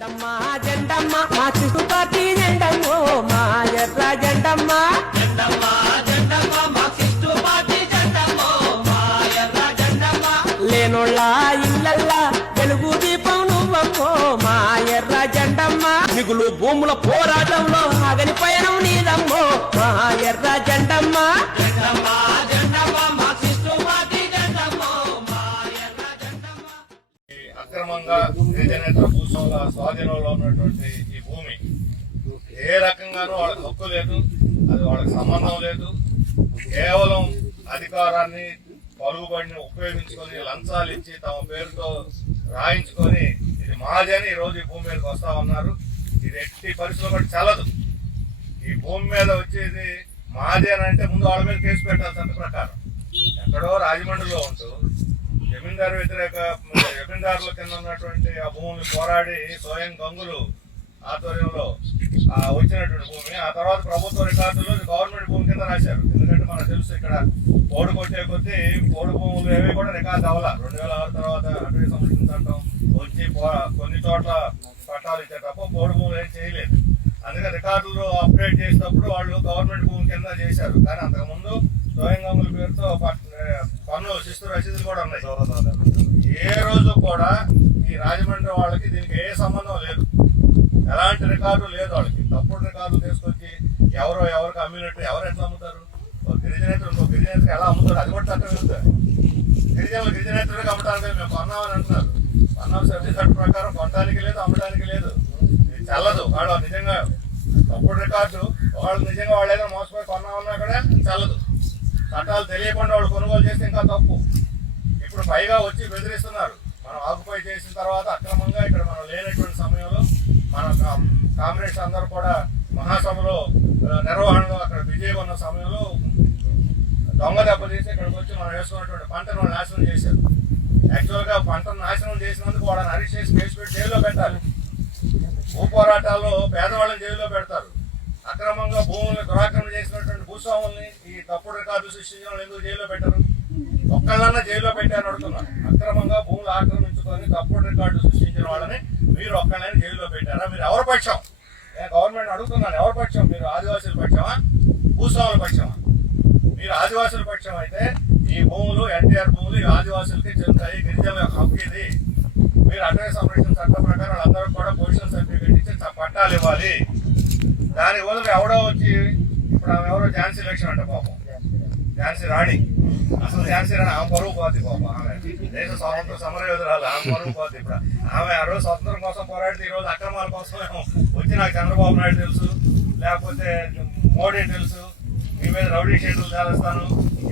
జెండమ్మా జెండమ్మ మా చిసు పార్టీ జెండమ్మో మా ఎర్ర జెండమ్మ. లేనోళ్ళ ఇళ్ళల్లా వెలుగు దీపం నువ్వమ్మో మా ఎర్ర జెండమ్మ. మిగులు భూముల పోరాటంలో వాళ్ళ స్వాధీనంలో ఉన్నటువంటి ఈ భూమి. ఏ రకంగానూ వాళ్ళకి హక్కు లేదు అది వాళ్ళకి సంబంధం లేదు. కేవలం అధికారాన్ని పలుకుబడిని ఉపయోగించుకొని లంచాలు ఇచ్చి తమ పేరుతో రాయించుకొని ఇది మాది ఈ రోజు ఈ భూమి మీదకి వస్తా ఉన్నారు. ఇది ఎట్టి పరిస్థితులు కూడా చల్లదు. ఈ భూమి మీద వచ్చేది మాదేనంటే అంటే ముందు వాళ్ళ మీద కేసు పెట్టాలి చట్ట ప్రకారం. ఎక్కడో రాజమండ్రిలో ఉంటూ జమీందారు వ్యతిరేక జమీందారుల కింద ఉన్నటువంటి ఆ భూములు పోరాడి స్వయం గంగులు ఆధ్వర్యంలో ఆ వచ్చినటువంటి భూమి ఆ తర్వాత ప్రభుత్వ రికార్డులో గవర్నమెంట్ భూమి కింద రాశారు. ఎందుకంటే మనకు తెలుసు ఇక్కడ పోడు కొట్టే కొద్దీ పోడు భూములు ఏవి కూడా రికార్డు అవ్వాల. రెండు వేల ఆరు తర్వాత అటవీ సంరక్షణ చట్టం వచ్చి కొన్ని చోట్ల పట్టాలు ఇచ్చేటప్పుడు పోడు భూములు ఏం చేయలేదు. అందుకే రికార్డులు అప్డేట్ చేసినప్పుడు వాళ్ళు గవర్నమెంట్ భూమి కింద చేశారు. కానీ అంతకుముందు స్వయం గంగుల పేరుతో పన్ను శిస్తు రసీదులు కూడా ఉన్నాయి. ఏ రోజు కూడా ఈ రాజమండ్రి వాళ్ళకి దీనికి ఏ సంబంధం లేదు. ఎలాంటి రికార్డు లేదు వాళ్ళకి. తప్పుడు రికార్డు తీసుకొచ్చి ఎవరో ఎవరికి అమ్మినట్టు ఎవరు ఎట్లా అమ్ముతారు? ఒక గిరిజనేతలు ఇంకో గిరిజనేతలు ఎలా అమ్ముతారు? అది కూడా చట్టం వెళ్తారు గిరిజనులు గిరిజనేతలుగా అమ్మడానికి మేము కొన్నామని అంటున్నారు. కొన్నాం సర్వీస్ చట్టం ప్రకారం కొనడానికి లేదు అమ్మడానికి లేదు. ఇది చల్లదు. వాళ్ళు నిజంగా తప్పుడు రికార్డు వాళ్ళు నిజంగా వాళ్ళు ఏదైనా మోసపోయి కొన్నామన్నా కూడా చల్లదు. చట్టాలు తెలియకుండా వాళ్ళు కొనుగోలు చేస్తే ఇంకా తప్పు. ఇప్పుడు పైగా వచ్చి బెదిరిస్తున్నారు. మనం ఆకుపై చేసిన తర్వాత అక్రమంగా ఇక్కడ మనం లేనటువంటి సమయంలో మన కామ్రేడ్స్ అందరూ కూడా మహాసభలో నిర్వహణలో అక్కడ విజయం ఉన్న సమయంలో దొంగ దెబ్బ తీసి ఇక్కడికి వచ్చి మనం వేసుకున్నటువంటి పంటను నాశనం చేశారు. యాక్చువల్గా పంటను నాశనం చేసినందుకు వాళ్ళని అరెస్ట్ చేసి కేసు పెట్టి జైల్లో పెట్టాలి. భూ పోరాటాల్లో పేదవాళ్ళని జైల్లో పెడతారు. అక్రమంగా భూములను దురాక్రమణ చేసినటువంటి భూస్వాముల్ని ఈ తప్పుడు రికార్డు సృష్టించడం ఎందుకు జైల్లో పెట్టరు? ఒక్కళ్ళన్నా జైల్లో పెట్టారు అడుగుతున్నారు. అక్రమంగా భూములు ఆక్రమించుకొని తప్పుడు రికార్డు సృష్టించిన వాళ్ళని మీరు ఒక్కళ్ళని జైల్లో పెట్టారా? మీరు ఎవరి పక్షం? నేను గవర్నమెంట్ అడుగుతున్నాను ఎవరి పక్షం? మీరు ఆదివాసుల పక్షమా? భూస్వాముల పక్షమా? మీరు ఆదివాసుల పక్షం అయితే ఈ భూములు ఎన్టీఆర్ భూములు ఈ ఆదివాసులకి చెందుతాయి గిరిజన హక్కు ఇది. మీరు అటవీ సంరక్షణ చట్టం ప్రకారం వాళ్ళందరూ కూడా పొజిషన్ సర్టిఫికేట్ ఇచ్చి పట్టాలు ఇవ్వాలి. దాని వదిలి ఎవడో వచ్చి ఇప్పుడు ఆమె ఎవరో ఝాన్సీ లక్ష్మి అంట పాపం. ఝాన్సీ రాణి. అసలు ఝాన్సీ రాణి ఆమె పరువు పోద్ది పాపం ఆమె. దేశ స్వాతంత్ర సమర యోధురాలు ఆమె పరువు పోద్ది ఇప్పుడు. ఆమె ఆ రోజు స్వాతంత్రం కోసం పోరాడితే ఈ రోజు అక్రమాల కోసం ఏమో వచ్చి నాకు చంద్రబాబు నాయుడు తెలుసు. లేకపోతే మోడీ తెలుసు. మీ మీద రౌడీ షీట్లు చేస్తాను.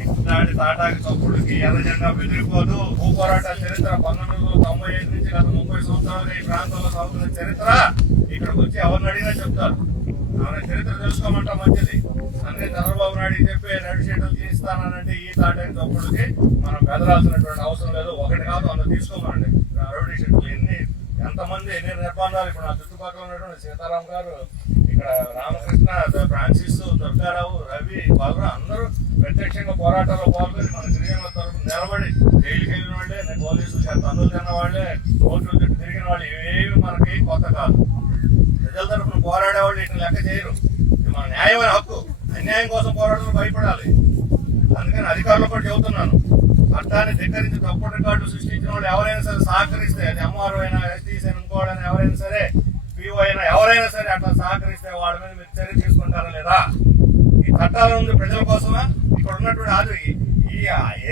ఇట్లాంటి తాటాకి తప్పుడుకి ఎర్ర జెండా బెదిరిపోదు భూ పోరాటాల చరిత్ర పంతొమ్మిది వందల తొంభై ఐదు నుంచి గత ముప్పై సంవత్సరాలుగా ఈ ప్రాంతంలో సాగుతున్న చరిత్ర ఇక్కడికి వచ్చి ఎవరిని అడిగినా చెప్తారు. ఆమె చరిత్ర తెలుసుకోమంటా మంచిది. అందుకే చంద్రబాబు నాయుడు చెప్పి రెండు షీట్లు తీస్తానంటే ఈ తాటాకి తప్పుడుకి మనం బెదరాల్సినటువంటి అవసరం లేదు. ఒకటి కాదు అందులో తీసుకోమండి. రౌడీ షీట్లు ఎన్ని ఎంతమంది ఎన్ని నిర్బంధాలు ఇప్పుడు నా చుట్టుపక్కల ఉన్నటువంటి సీతారాం గారు ఇక్కడ రామకృష్ణ ఫ్రాన్సిస్ దుర్గారావు రవి బాబురా అందరూ ప్రత్యక్షంగా పోరాటాల్లో పాల్గొని మన గిరిజనుల తరఫున నిలబడి జైలుకి వెళ్ళిన వాళ్ళే పోలీసులు తన్నులు తిన్న వాళ్ళే కోర్టులు చుట్టూ తిరిగిన వాళ్ళు ఇవేమి మనకి కొత్త కాదు. ప్రజల తరఫున పోరాడేవాళ్ళు ఇట్లా లెక్క చేయరు. మన న్యాయమైన హక్కు. అన్యాయం కోసం పోరాటం భయపడాలి. అందుకని అధికారులు కూడా చెబుతున్నాను. చట్టాన్ని ధిక్కరించి తప్పుడు రికార్డు సృష్టించిన వాళ్ళు ఎవరైనా సరే సహకరిస్తే అది ఎంఆర్ఓ అయినా ఎస్టీసీ ఇంకోడైనా ఎవరైనా సరే పిఓ అయినా ఎవరైనా సరే అట్లా సహకరిస్తే వాళ్ళ మీద మీరు చర్య తీసుకుంటారా లేదా? ఈ చట్టాల ఉంది ప్రజల కోసమా? ఇక్కడ ఉన్నటువంటి ఆది ఈ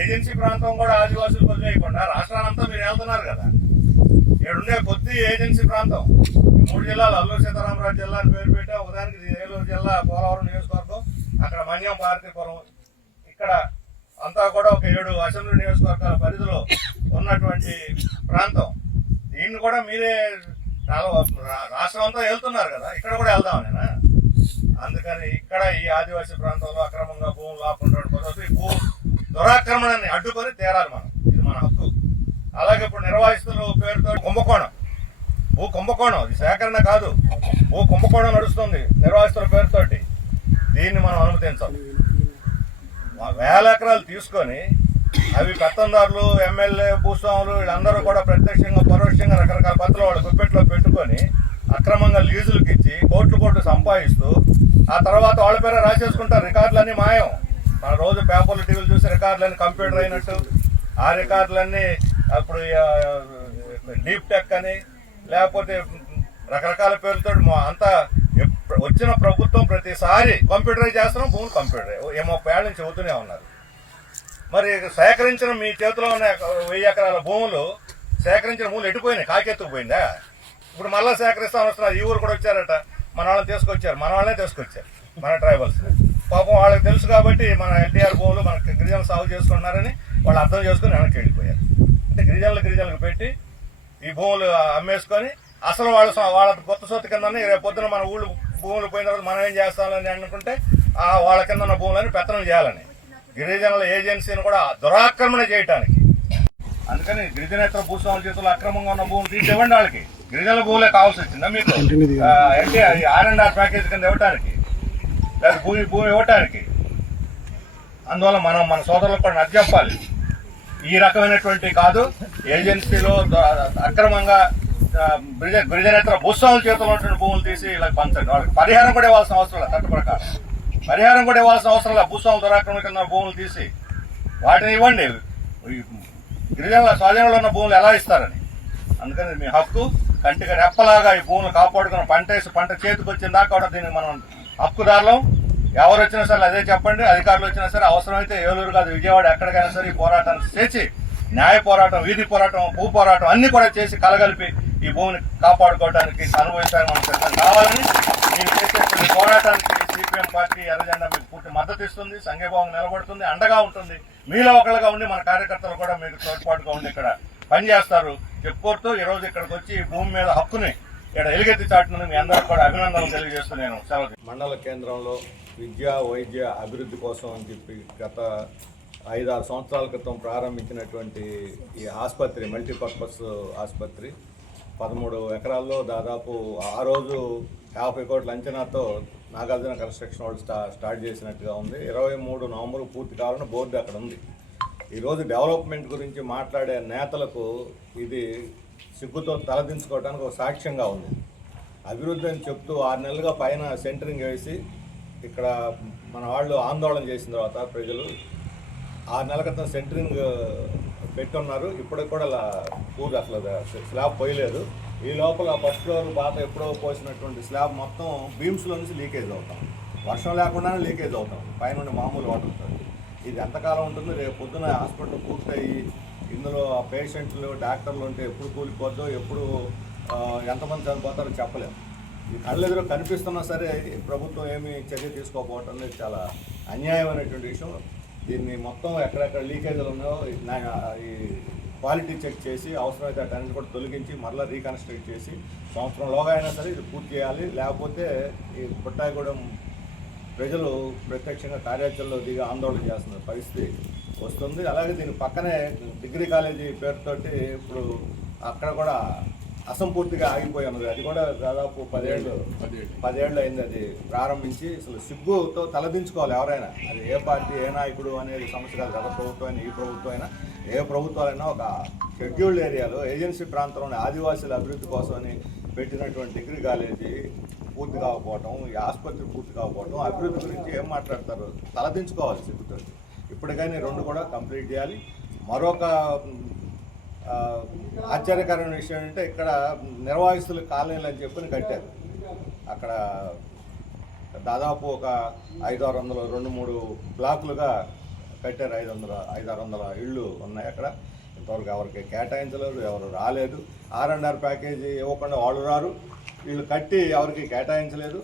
ఏజెన్సీ ప్రాంతం కూడా ఆదివాసులు వదిలేయకుండా రాష్ట్రాలంతా మీరు వెళ్తున్నారు కదా. ఇక్కడుండే కొద్ది ఏజెన్సీ ప్రాంతం. మూడు జిల్లాలు అల్లూరు సీతారామరాజు జిల్లా అని పేరు పెట్టా. ఉదాహరణకి ఏలూరు జిల్లా పోలవరం నియోజకవర్గం అక్కడ మన్యం భారతీపురం ఇక్కడ అంతా కూడా ఒక ఏడు అసెంబ్లీ నియోజకవర్గాల పరిధిలో ఉన్నటువంటి ప్రాంతం. దీన్ని కూడా మీరే రాష్ట్రం అంతా వెళ్తున్నారు కదా. ఇక్కడ కూడా వెళ్దామనేనా? అందుకని ఇక్కడ ఈ ఆదివాసీ ప్రాంతంలో అక్రమంగా భూములు లాక్కుంటే పద్ధతి భూ దురాక్రమణాన్ని అడ్డుకొని తేరాలి మనం. ఇది మన హక్కు. అలాగే ఇప్పుడు నిర్వాసితుల పేరుతో కుంభకోణం. భూ కుంభకోణం. ఇది సేకరణ కాదు. భూ కుంభకోణం నడుస్తుంది నిర్వాసితుల పేరుతోటి. దీన్ని మనం అనుమతించాలి వేల ఎకరాలు తీసుకొని అవి పెత్తందారులు ఎమ్మెల్యే భూస్వాములు వీళ్ళందరూ కూడా ప్రత్యక్షంగా పరోక్షంగా రకరకాల పద్ధతులు వాళ్ళ గుప్పెట్లో పెట్టుకొని అక్రమంగా లీజులకు ఇచ్చి కోట్లు కోట్లు సంపాదిస్తూ ఆ తర్వాత వాళ్ళ పేర రాసేసుకుంటారు. రికార్డులన్నీ మాయం. మన రోజు పేపర్లు టీవీలు చూసి రికార్డులన్నీ కంప్యూటర్ అయినట్టు. ఆ రికార్డులన్నీ అప్పుడు డీప్ టెక్ అని లేకపోతే రకరకాల పేర్లతో మా అంతా వచ్చిన ప్రభుత్వం ప్రతిసారి కంప్యూటరైజ్ చేస్తున్నాం భూములు కంప్యూటర్. ఏమో పేడ నుంచి చెబుతూనే ఉన్నారు. మరి సేకరించిన మీ చేతిలో ఉన్న వెయ్యి ఎకరాల భూములు సేకరించిన భూములు ఎటుపోయినాయి? కాకెత్తుకుపోయిందా ఇప్పుడు మళ్ళీ సేకరిస్తామని వస్తున్నారు. ఈ ఊరు కూడా వచ్చారట. మన వాళ్ళని తీసుకొచ్చారు. మన వాళ్ళనే తీసుకొచ్చారు. మన ట్రైబల్స్ పాపం వాళ్ళకి తెలుసు కాబట్టి మన ఎన్టీఆర్ భూములు మన గిరిజనులు సాగు చేసుకున్నారని వాళ్ళు అర్థం చేసుకుని వెనక్కి వెళ్ళిపోయారు. అంటే గిరిజనులు గిరిజనులకు పెట్టి ఈ భూములు అమ్మేసుకొని అసలు వాళ్ళ వాళ్ళ కొత్త సొత్తు కింద రేపు పొద్దున మన ఊళ్ళు భూములు పోయిన తర్వాత మనం ఏం చేస్తామని అనుకుంటే ఆ వాళ్ళ కింద ఉన్న భూములని పెత్తనం చేయాలని. గిరిజనుల ఏజెన్సీని కూడా దురాక్రమణ చేయటానికి. అందుకని గిరిజనేతర భూస్వాముల చేతుల్లో అక్రమంగా ఉన్న భూములు తీసివ్వండి వాళ్ళకి. గిరిజనుల భూములే కావాల్సి వచ్చిందా మీకు? NTR R and R package కింద ఇవ్వటానికి. లేదా భూమి భూమి ఇవ్వటానికి. అందువల్ల మనం మన సోదరులకు కూడా నచ్చ చెప్పాలి. ఈ రకమైనటువంటి కాదు. ఏజెన్సీలో అక్రమంగా ఆ, గిరిజనేతర భూస్వాముల చేతిలో ఉన్నటువంటి భూములు తీసి ఇలా పంచండి. వాళ్ళకి పరిహారం కూడా ఇవ్వాల్సిన అవసరం లేదు చట్ట ప్రకారం. పరిహారం కూడా ఇవ్వాల్సిన అవసరం లేదు భూస్వాముల దురాక్రమణ కింద భూములు తీసి. వాటిని ఇవ్వండి. గిరిజనుల స్వాధీనంలో ఉన్న భూములు ఎలా ఇస్తారని. అందుకని మీ హక్కు కంటికి రెప్పలాగా ఈ భూములు కాపాడుకున్న పంట వేసి పంట చేతికి వచ్చిన దాకా కూడా దీనికి మనం హక్కుదారులం ఎవరు వచ్చినా సరే అదే చెప్పండి. అధికారులు వచ్చినా సరే అవసరమైతే ఏలూరు కాదు విజయవాడ ఎక్కడికైనా సరే ఈ పోరాటాన్ని చేసి న్యాయ పోరాటం వీధి పోరాటం భూ పోరాటం అన్ని కూడా చేసి కలగలిపి ఈ భూమిని కాపాడుకోవడానికి అనుభవించాలని మనం సిద్ధం కావాలని మీరు చేసేటువంటి పోరాటానికి సిపిఎం పార్టీ ఎర్రజెండా మీకు పూర్తి మద్దతు ఇస్తుంది. సంఘీభావం నిలబడుతుంది. అండగా ఉంటుంది. మీలో ఒకళ్ళగా ఉండి మన కార్యకర్తలు కూడా మీకు తోడ్పాటుగా ఉండి ఇక్కడ పనిచేస్తారు. చెప్పుకోరుతూ ఈరోజు ఇక్కడికి వచ్చి ఈ భూమి మీద హక్కుని ఇక్కడ ఎలుగెత్తి చాటును మీ అందరికీ కూడా అభినందనలు తెలియజేస్తూ నేను సెలవు మండల కేంద్రంలో విద్య వైద్య అభివృద్ధి కోసం అని చెప్పి గత ఐదారు సంవత్సరాల క్రితం ప్రారంభించినటువంటి ఈ ఆసుపత్రి మల్టీపర్పస్ ఆసుపత్రి పదమూడు ఎకరాల్లో దాదాపు ఆ రోజు యాభై కోట్ల అంచనాతో నాగార్జున కన్స్ట్రక్షన్ వాళ్ళు స్టా స్టార్ట్ చేసినట్టుగా ఉంది. ఇరవై మూడు నవంబర్ పూర్తి కావాలని బోర్డు అక్కడ ఉంది. ఈరోజు డెవలప్మెంట్ గురించి మాట్లాడే నేతలకు ఇది సిగ్గుతో తలదించుకోవడానికి ఒక సాక్ష్యంగా ఉంది. అభివృద్ధి అని చెప్తూ ఆరు నెలలుగా పైన సెంటరింగ్ వేసి ఇక్కడ మన వాళ్ళు ఆందోళన చేసిన తర్వాత ప్రజలు ఆరు నెలల క్రితం సెంటరింగ్ పెట్టున్నారు. ఇప్పటికి కూడా అలా పూర్తి అసలు స్లాబ్ పోయలేదు. ఈ లోపల ఫస్ట్ ఫ్లోర్ పాత ఎప్పుడో పోసినటువంటి స్లాబ్ మొత్తం బీమ్స్లో నుంచి లీకేజ్ అవుతాం. వర్షం లేకుండానే లీకేజ్ అవుతాం. పైన మామూలు వాటర్ ఇది ఎంతకాలం ఉంటుందో రేపు పొద్దున హాస్పిటల్ పూర్తయి ఇందులో ఆ పేషెంట్లు డాక్టర్లు ఉంటే ఎప్పుడు కూలిపోద్దో ఎప్పుడు ఎంతమంది చనిపోతారో చెప్పలేము. ఈ కళ్ళెదురు కనిపిస్తున్నా సరే ఈ ప్రభుత్వం ఏమీ చర్య తీసుకోకపోవటం అనేది చాలా అన్యాయమైనటువంటి విషయం. దీన్ని మొత్తం ఎక్కడెక్కడ లీకేజీలు ఉన్నాయో ఈ ఈ క్వాలిటీ చెక్ చేసి అవసరమైతే అటన్నిటి కూడా తొలగించి మరలా రీకన్స్ట్రక్ట్ చేసి సంవత్సరంలోగా అయినా సరే ఇది పూర్తి చేయాలి. లేకపోతే ఈ పుట్టాయిగూడెం ప్రజలు ప్రత్యక్షంగా కార్యాచరణలో దిగి ఆందోళన చేస్తున్న పరిస్థితి వస్తుంది. అలాగే దీని పక్కనే డిగ్రీ కాలేజీ పేరుతోటి ఇప్పుడు అక్కడ కూడా అసంపూర్తిగా ఆగిపోయి ఉన్నది. అది కూడా దాదాపు పదేళ్ళు పదేళ్ళు. అయింది అది ప్రారంభించి. అసలు సిగ్గుతో తలదించుకోవాలి ఎవరైనా. అది ఏ పార్టీ ఏ నాయకుడు అనేది సమస్య కాదు. గత ప్రభుత్వం అయినా ఈ ప్రభుత్వం అయినా ఏ ప్రభుత్వాలైనా ఒక షెడ్యూల్డ్ ఏరియాలో ఏజెన్సీ ప్రాంతంలోని ఆదివాసీల అభివృద్ధి కోసమని పెట్టినటువంటి డిగ్రీ కాలేజీ పూర్తి కాకపోవటం ఈ ఆసుపత్రి పూర్తి కాకపోవటం అభివృద్ధి గురించి ఏం మాట్లాడతారు? తలదించుకోవాలి సిగ్గుతో ఇప్పటికైనా రెండు కూడా కంప్లీట్ చేయాలి. మరొక ఆశ్చర్యకరమైన విషయం ఏంటంటే ఇక్కడ నిర్వాసితుల కాలనీలు అని చెప్పి కట్టారు. అక్కడ దాదాపు ఒక ఐదు ఆరు వందల రెండు మూడు బ్లాకులుగా కట్టారు. ఐదు వందల ఐదు ఆరు వందల ఇళ్ళు ఉన్నాయి అక్కడ. ఇంతవరకు ఎవరికి కేటాయించలేదు ఎవరు రాలేదు. ఆర్ అండ్ ఆర్ ప్యాకేజీ ఇవ్వకుండా వాళ్ళు రారు. వీళ్ళు కట్టి ఎవరికి కేటాయించలేదు.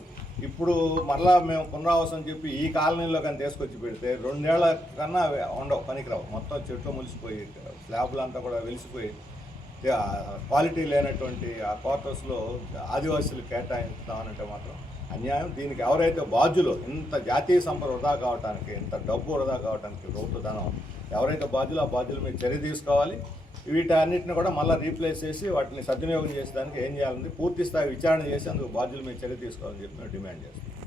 ఇప్పుడు మరలా మేము పునరావాసం చెప్పి ఈ కాలనీలో కానీ తీసుకొచ్చి పెడితే రెండేళ్ళ కన్నా ఉండవు పనికిరావు. మొత్తం చెట్లు ములిసిపోయి స్లాబ్లు అంతా కూడా వెలిసిపోయి క్వాలిటీ లేనటువంటి ఆ క్వార్టర్స్లో ఆదివాసీలు కేటాయిస్తామంటే మాత్రం అన్యాయం. దీనికి ఎవరైతే బాధ్యులు ఇంత జాతీయ సంపద వృధా కావడానికి ఇంత డబ్బు వృధా కావడానికి ప్రభుత్వ ధనం ఎవరైతే బాధ్యులు ఆ బాధ్యుల మీద చర్య తీసుకోవాలి. వీటన్నిటిని కూడా మళ్ళీ రీప్లేస్ చేసి వాటిని సద్వినియోగం చేసేదానికి ఏం చేయాలని పూర్తి స్థాయి విచారణ చేసి అందుకు బాధ్యుల మీద చర్య తీసుకోవాలని చెప్పి డిమాండ్ చేస్తున్నాం.